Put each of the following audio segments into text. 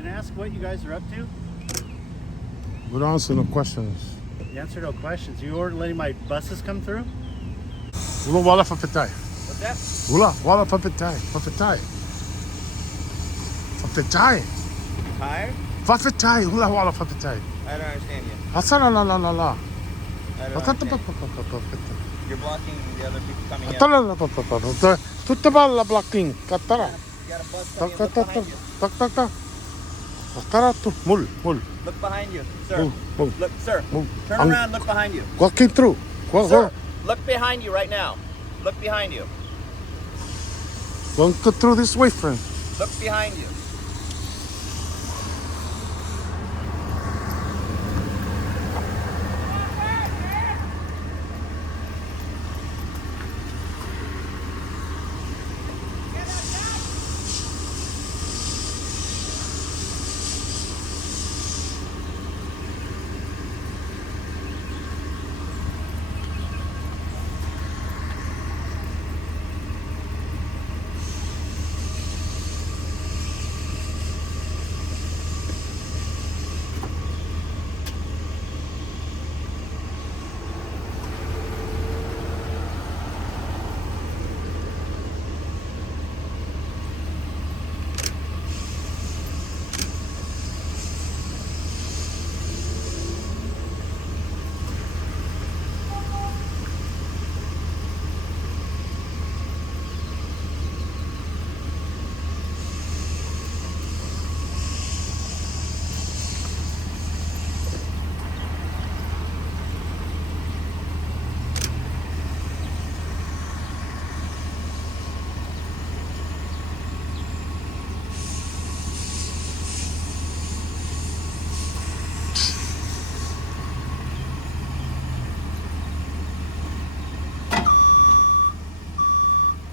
Can I ask what you guys are up to? We don't answer no questions. You answer no questions. You weren't letting my buses come through? Ula wala fapetai. What's that? Ula wala fapetai. Fapetai. Fapetai. Tired? Fapetai. Ula wala fapetai. I don't understand you. Asala la la la la. I don't understand. You're blocking the other people coming in. Atala la papa. Tutaba la blocking. Katara. You got a bus Tak coming. tak Look tak behind you. tak tak tak. Atara tu mul. Look behind you, sir. Move. Look, sir. Move. Turn around. Look behind you. Walking through. Sir, look behind you right now. Look behind you. Don't go through this way, friend. Look behind you.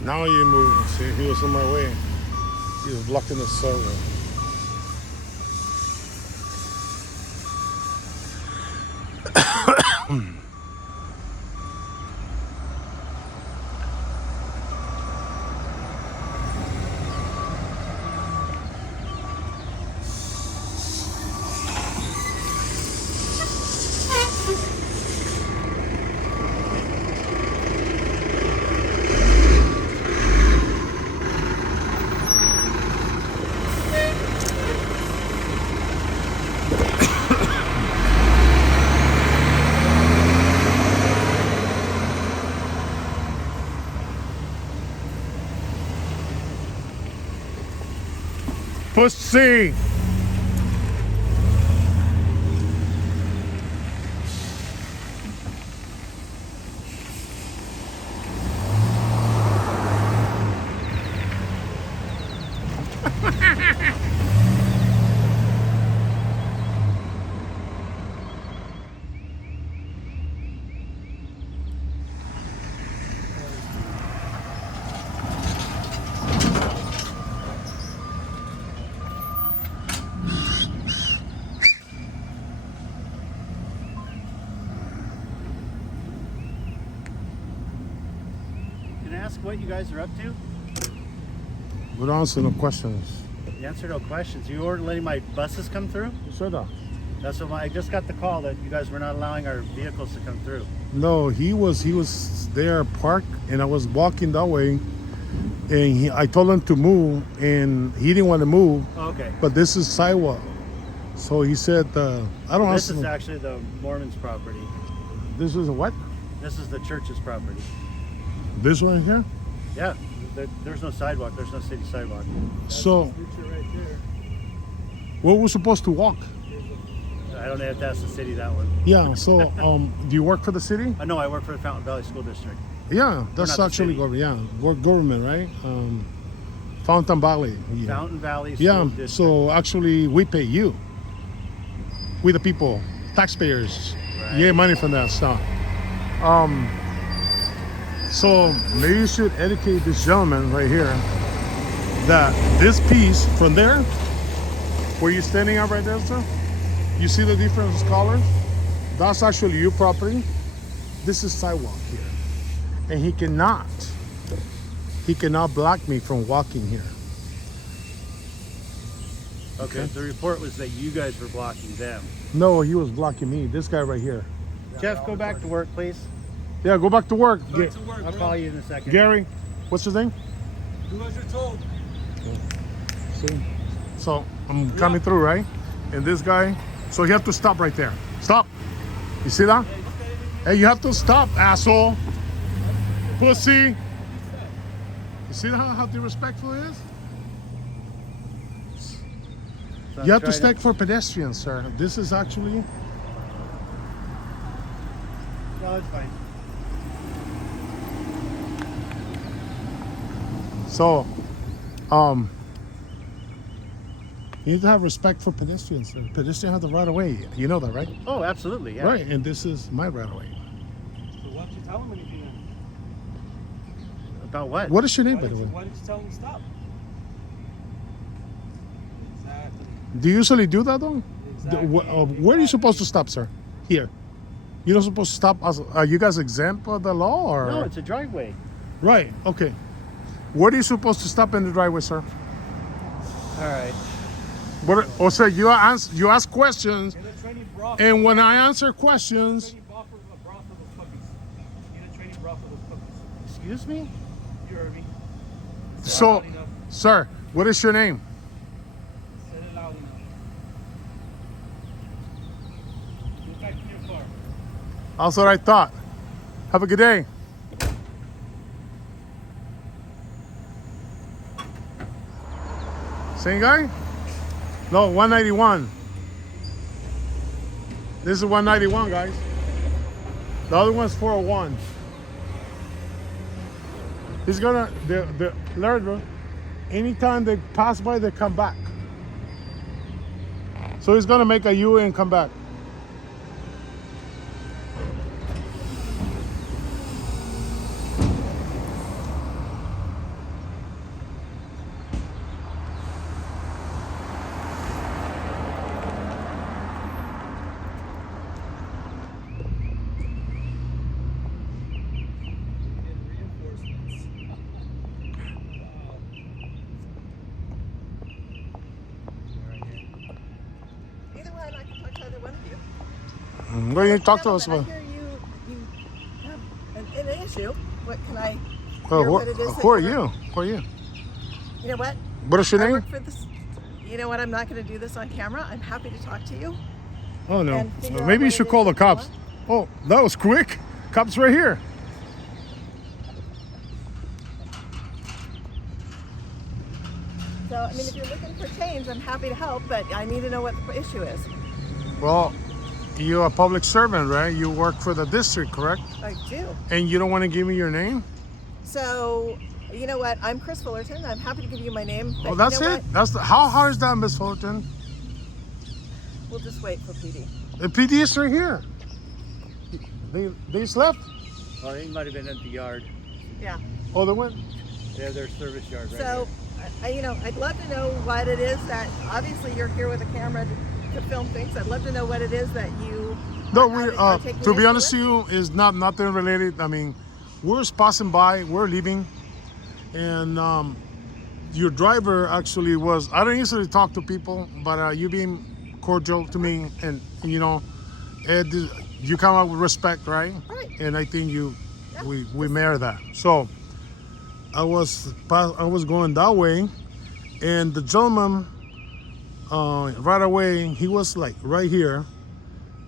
Now you move. See, he was in my way. He was blocking the server. Pussy. Can I ask what you guys are up to? We don't answer no questions. You answer no questions. You weren't letting my buses come through? You said that. That's what I just got the call that you guys were not allowing our vehicles to come through. No, he was there parked, and I was walking that way, and I told him to move, and he didn't want to move. Oh, okay. But this is sidewalk, so he said, "I don't This answer." is actually the Mormons' property. This is what? This is the church's property. This one here. Yeah, there's no sidewalk. There's no city sidewalk. So, Right there. where we're supposed to walk? I don't have to ask the city that one. Yeah. So, do you work for the city? No, I work for the Fountain Valley School District. Yeah, that's not the actually city. government. Yeah, work government, right? Fountain Valley. Yeah. Fountain Valley School Yeah. District. So actually, we pay you. We the people, taxpayers. Right. You get money from that stuff. So maybe you should educate this gentleman right here that this piece from there, where you're standing up right there, sir, you see the different colors? That's actually your property. This is sidewalk here. And he cannot block me from walking here. Okay, the report was that you guys were blocking them. No, he was blocking me. This guy right here. Jeff, go back to work, please. Yeah, go back to work. I'll call you in a second. Gary, what's his name? Do as you're told. See? So I'm coming through, right? And this guy, so you have to stop right there. Stop. You see that? Hey, you have to stop, asshole. Pussy. You see how disrespectful it is? So You I'm have to trying stay for pedestrians, sir. This is actually. No, it's fine. So, you need to have respect for pedestrians. Sir. Pedestrians have the right of way. You know that, right? Oh, absolutely, yeah. Right, and this is my right of way. So why don't you tell him anything then? About what? What is your name, by the way? Why didn't you tell him to stop? Exactly. Do you usually do that, though? Exactly. Where are you supposed to stop, sir? Here. You're not supposed to stop. Are you guys exempt of the law, or? No, it's a driveway. Right. Okay. Where are you supposed to stop in the driveway, sir? All right. Or sir, you ask questions, Get a training broth. and when I answer questions, Training broth for those puppies. Get a training broth for those puppies. Excuse me? You heard me. Say it so, loud enough. sir, what is your name? Say it loud enough. Get back in your car. That's what I thought. Have a good day. Same guy? No, 191. This is 191, guys. The other one's 401. He's gonna, the Larry, anytime they pass by, they come back. So he's gonna make a U and come back. Get reinforcements. Either way, I can talk to either one of you. What do you talk to us Gentlemen, about? I hear you have an issue. What can I Oh, hear what it is that who are you're- you? Who are you? You know what? What is your I name? work for this. You know what? I'm not going to do this on camera. I'm happy to talk to you. Oh no. and figure out Maybe you what should it call is the that you cops. Oh, that was quick. Cops right here. So, I mean, if you're looking for change, I'm happy to help, but I need to know what the issue is. Well, you're a public servant, right? You work for the district, correct? I do. And you don't want to give me your name? So, you know what? I'm Chris Fullerton. I'm happy to give you my name. But Oh, that's you know it? That's how hard is that, Miss Fulton? What? We'll just wait for PD. The PD is right here. They slept. Oh, he might have been at the yard. Yeah. Oh, they went. Yeah, their service yard right So, I'd love to know what it is that, obviously you're here with a camera to film things. I'd love to know what it is that you No, are taking to be issue honest with. with you, is nothing related. I mean, we're just passing by, we're leaving, and your driver actually was. I don't usually talk to people, but you being cordial to me, and you know, you come out with respect, right? Right. And I think Yeah. we merit that. So I was going that way, and the gentleman right away, he was like right here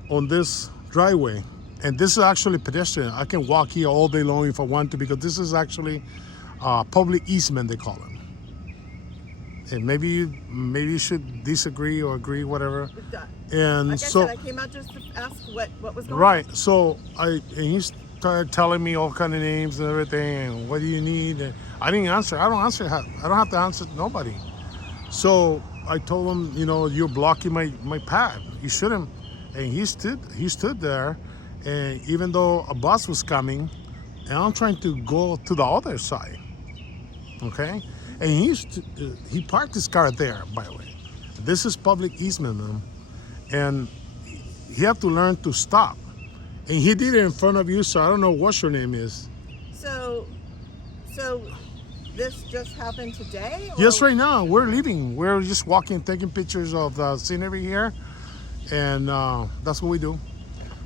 on this driveway, and this is actually pedestrian. I can walk here all day long if I want to, because this is actually public easement, they call it. And maybe you should disagree or agree, whatever. And Like so I said, I came out just to ask what was going right, so and he started telling me all kind of names and everything, and what do you need? And I didn't answer. I don't have to answer to nobody. So I told him, you know, you're blocking my path. You shouldn't. And he stood there, and even though a bus was coming, and I'm trying to go to the other side, okay? And he parked his car there, by the way. This is public easement, man. And he have to learn to stop. And he did it in front of you, so I don't know what your name is. So this just happened today? Or? Yes, right now we're leaving. We're just walking, taking pictures of the scenery here, and that's what we do.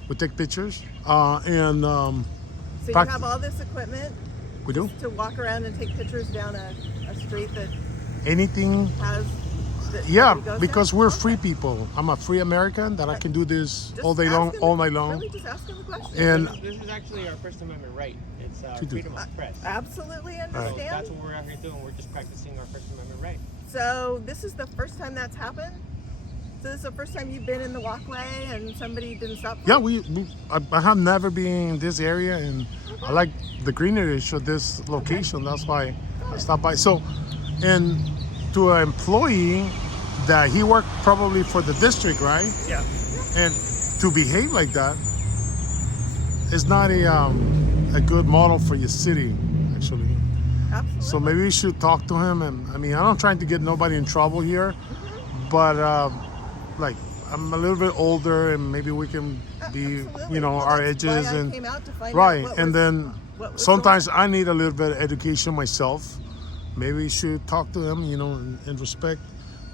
We take pictures, and So you prac- have all this equipment we do to walk around and take pictures down a street that anything. has. That Yeah, nobody goes because down? we're Okay. free people. I'm a free American that I can do this Just all day long, asking all the- night long. Really, just asking the question. And This is actually our First Amendment right. It's To do. freedom of press. Absolutely So understand. that's what we're out here doing. We're just practicing our First Amendment right. So this is the first time that's happened? So this is the first time you've been in the walkway and somebody didn't stop for yeah, you? I have never been in this area, and I like the greenery of this location. That's why I stopped by. So, and to an employee that he worked probably for the district, right? Yeah. And to behave like that is not a good model for your city, actually. Absolutely. So maybe we should talk to him. And I mean, I'm not trying to get nobody in trouble here, but like I'm a little bit older, and maybe we can be, Absolutely. you know, Well, our that's edges why I and came out to find out right. what And was- then what was sometimes I need a little bit of education myself. Maybe we should talk to him, you know, in respect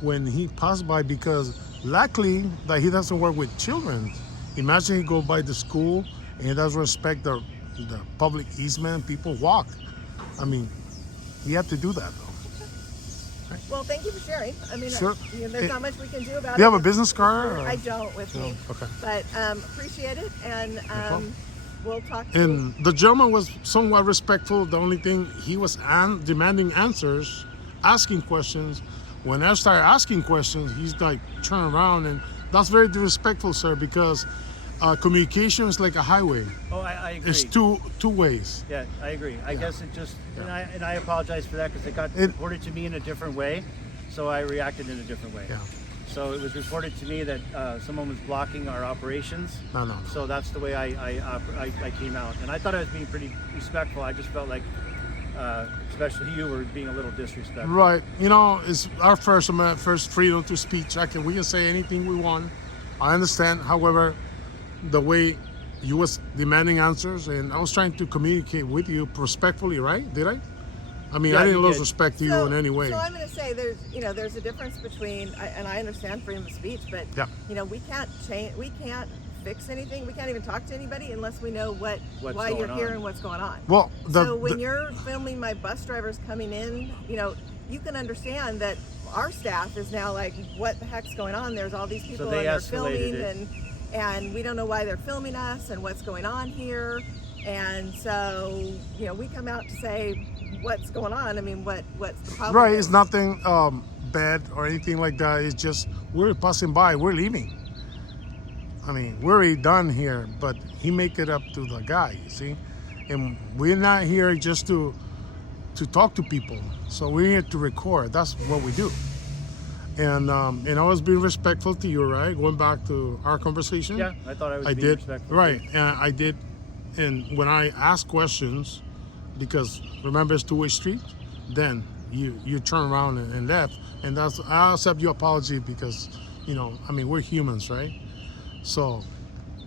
when he passed by, because luckily that he doesn't work with children. Imagine he go by the school and he doesn't respect the public easement. People walk. I mean, he had to do that though. Well, thank you for sharing. I mean, Sure. you know, there's not much we can do about it. Do you have a It's- business card? Or? I don't with me. Okay. But appreciate it, and problem. we'll talk to you. And the gentleman was somewhat respectful. The only thing, he was demanding answers, asking questions. When I started asking questions, he's like turn around, and that's very disrespectful, sir, because communication is like a highway. Oh, I agree. It's two ways. Yeah, I agree. I guess it just, and I apologize for that because it got It- reported to me in a different way, so I reacted in a different way. Yeah. So it was reported to me that someone was blocking our operations. No. So that's the way I came out, and I thought I was being pretty respectful. I just felt like, especially you, were being a little disrespectful. Right. You know, it's our first freedom to speech. We can say anything we want. I understand. However, the way you was demanding answers, and I was trying to communicate with you respectfully, right? Did I? I mean, Yeah, I didn't you lose did. respect to you in any way. So I'm going to say there's a difference between, and I understand freedom of speech, but Yeah. we can't change, we can't fix anything. We can't even talk to anybody unless we know What's why you're going here on. and what's going on. Well, So when you're filming my bus drivers coming in, you can understand that our staff is now like, what the heck's going on? There's all these people they and they're escalated filming it. and we don't know why they're filming us and what's going on here. And so, we come out to say what's going on. I mean, what's the problem? right, is. it's nothing bad or anything like that. It's just we're passing by, we're leaving. I mean, we're already done here, but he make it up to the guy, you see? And we're not here just to talk to people. So we're here to record. That's what we do. And I was being respectful to you, right? Going back to our conversation. Yeah, I thought I was I being did. respectful. Right. And I did. And when I ask questions, because remember it's two-way street, then you turn around and left. And I accept your apology because, I mean, we're humans, right? So,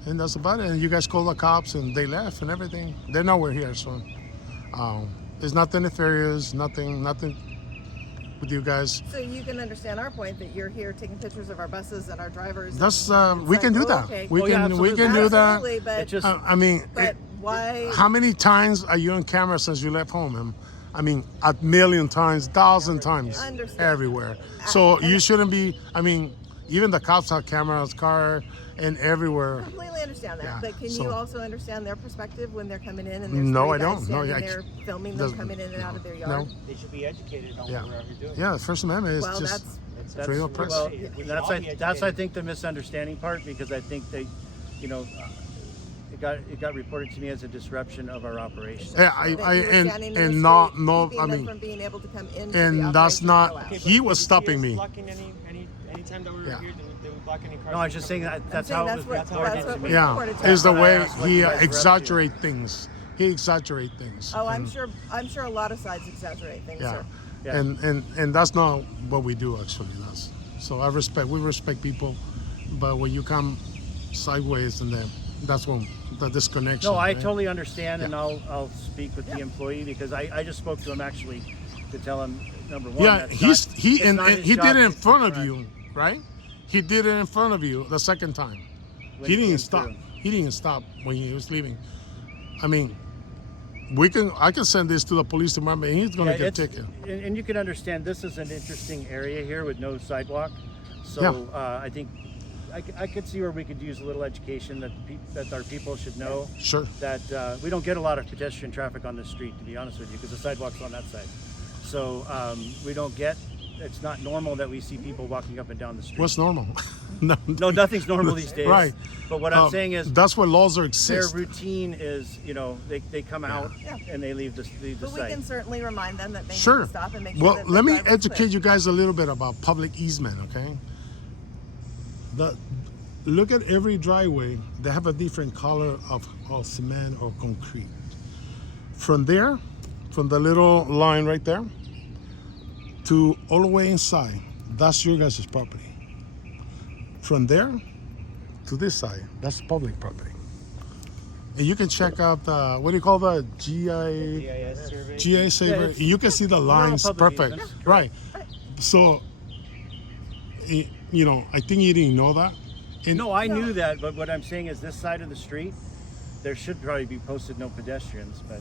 and that's about it. And you guys call the cops and they left and everything. They know we're here, so there's nothing nefarious, nothing with you guys. So you can understand our point that you're here taking pictures of our buses and our drivers. That's and it's we like, can do oh, that. okay. We Oh, yeah, can we can absolutely. do that. Absolutely, but It just, I mean, but why? how many times are you on camera since you left home? I mean, a million times, 1,000 times, Understand. everywhere. So And- you shouldn't be. I mean, even the cops have cameras, car, and everywhere. Completely understand that, Yeah, but can so- you also understand their perspective when they're coming in and there's No, three I guys don't. No, standing I there filming them doesn't- coming in and out of their No. yard? They should be educated on Yeah. what we're out here doing. Yeah, the First Amendment is Well, just. that's freedom of press. well, We should that's all be I educated. think the misunderstanding part, because I think they, it got reported to me as a disruption of our operation. Yeah, That you were standing in the and street, no, keeping I them mean, from being able to come into the and that's operation not. and go out. He was stopping me. Blocking any time that we were Yeah. here, they would block any cars. No, I was just saying that that's how it was that's reported what to we me. Yeah, reported to is us. the That's why I way asked what he you guys were up to. exaggerate things. He exaggerate things. Oh, And- I'm sure a lot of sides exaggerate things, Yeah. sir. Yeah. And that's not what we do actually. So we respect people, but when you come sideways, and then that's when the disconnection. No, I right? totally understand, and Yeah. I'll speak with the employee, because I just spoke to him actually to tell him, number one, Yeah, that's he not he his did job it in to front of confront you, right? He did it in front of you the second time. when He came didn't stop. through. He didn't stop when he was leaving. I mean, I can send this to the police department and he's gonna get it's- ticket. and you can understand this is an interesting area here with no sidewalk. So I think I could see where we could use a little education that our people should know Sure. that we don't get a lot of pedestrian traffic on this street, to be honest with you, because the sidewalk's on that side. So we don't get. It's not normal that we see people walking up and down the street. What's normal? No, No, nothing's normal these days. Right. But what I'm saying is that's why laws are their exist. routine is, they come out Yeah. and they leave the But we site. can certainly remind them that they Sure. need to stop and make sure Well, that the let me driveway's educate clear. you guys a little bit about public easement, okay? Look at every driveway. They have a different color of cement or concrete. From there, from the little line right there, to all the way inside, that's your guys' property. From there to this side, that's public property. And you can check out the, what do you call the GIS survey. GA saver? it's- You can see the all lines public perfect. easements, Right. So, I think you didn't know that. And No, I knew that, but what I'm saying is this side of the street, there should probably be posted no pedestrians, but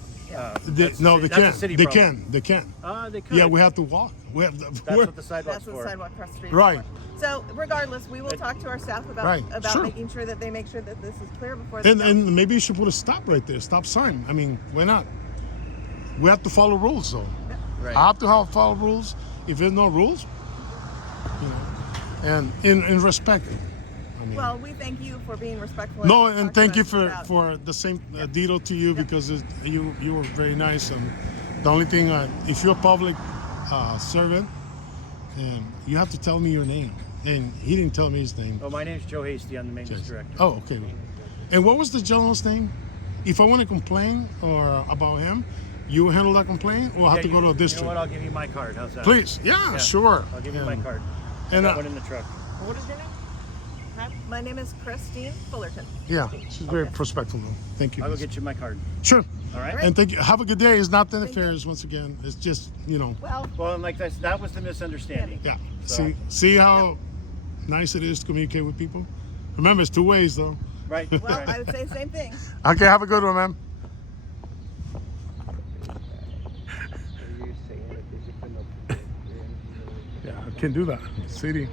they that's a can't. city They problem. can. They can. They could. Yeah, we have to walk. We have. That's we're- what the sidewalk's That's what for. the sidewalk across the street is Right. for. So regardless, we will talk to our staff about Right. Sure. making sure that they make sure that this is clear before they and go. and maybe you should put a stop right there. Stop sign. I mean, why not? We have to follow rules, though. Right. I have to follow rules. If there's no rules, and in respect. I mean, Well, we thank you for being respectful. no, talk and to thank you us for about- for the same ditto to you because you were very nice. And the only thing, if you're a public servant, you have to tell me your name. And he didn't tell me his name. Oh, my name's Joe Hasty. I'm the maintenance director. Oh, okay. And what was the gentleman's name? If I want to complain or about him, you handle that complaint, or I have to go to a You know district? what? I'll give you my card. How's that? Please, yeah, sure. I'll give you my card. And Got one in the truck. What is your name? My name is Christine Fullerton. yeah, she's very respectful. Though. Thank you. I'll go get you my card. Sure. All right. And thank you. Have a good day. It's not the Thank you. affairs once again. It's just Well, Well, and like that was the misunderstanding. yeah. So- See how nice it is to communicate with people. Remember, it's two ways though. Right. well, right. I would say the same thing. Okay, have a good one, man. Are you saying that they should put no? Yeah, I can do that. City.